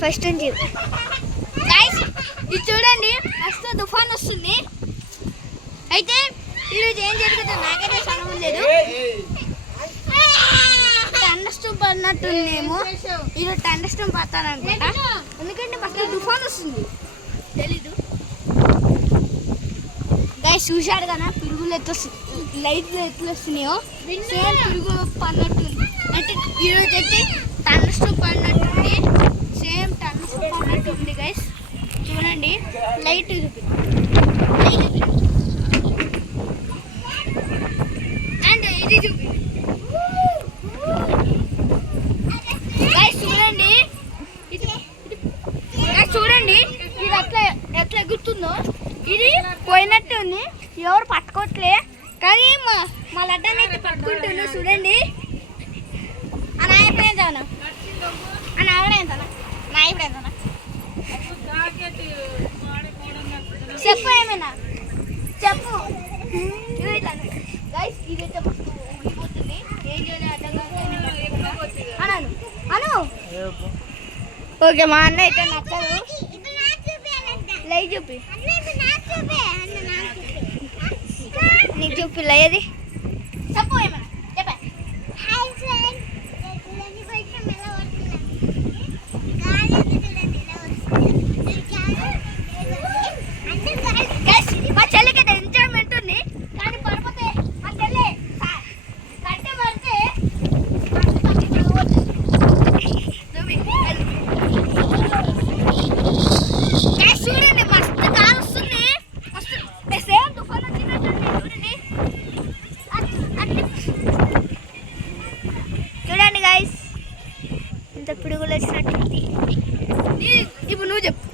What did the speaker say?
First నుంచి guys ఇది చూడండి, మస్తు తుఫాన్ వస్తుంది. అయితే ఈరోజు ఏం జరుగుతుందో నాకైతే సమయం లేదు. టండస్టోమ్ పడినట్టుందేమో, ఈరోజు టండస్టోమ్ పడతాననుకుంటా, ఎందుకంటే మస్తు తుఫాన్ వస్తుంది. తెలీదు గైస్, చూశాడు కదా పిరుగులు ఎట్లా లైట్లు ఎట్లా వస్తున్నాయో, సేమ్ పిరుగు పడినట్టుంది. అంటే ఈరోజు అయితే టండస్టోమ్ పడినట్టుంది, సేమ్ టండస్టోమ్ పడినట్టుంది గైస్. చూడండి లైట్ చూపి అండ్ ఇది చూపి గైస్. చూడండి చూడండి ఇది ఎట్లా ఎట్లా ఎగురుతుందో. ఇది పోయినట్టు ఉంది, ఎవరు పట్టుకోవట్లే, కానీ మా లడ్డాన్ని అయితే పట్టుకుంటున్నా. చూడండి ఆ నాయకుడేంతానా, ఆ నాయకుడేంతానా, నాయకుడేంతానా చెప్పు, ఏమైనా చెప్పు. గైస్ ఇదైతే మస్తు ఊగిపోతుంది, ఏం చేయాలి అర్థం కాదు. అను అను ఓకే, మా అన్న అయితే నచ్చదు. లైవ్ చూపి, నీకు చూపి లయ్యది చెప్పు, ఏమైనా చెప్ప. మా చెల్లికి ఎంజాయ్మెంట్ ఉంది, కానీ పడిపోతే మా చెల్లి కట్టె పడితే చూడండి మస్తు కాలు వస్తుంది, మస్తు సేమ్ తుఫాన్ వచ్చినట్టుంది. చూడండి గైస్, ఇంత పిడుగులు వచ్చినట్టుంది. ఇప్పుడు నువ్వు చెప్పు.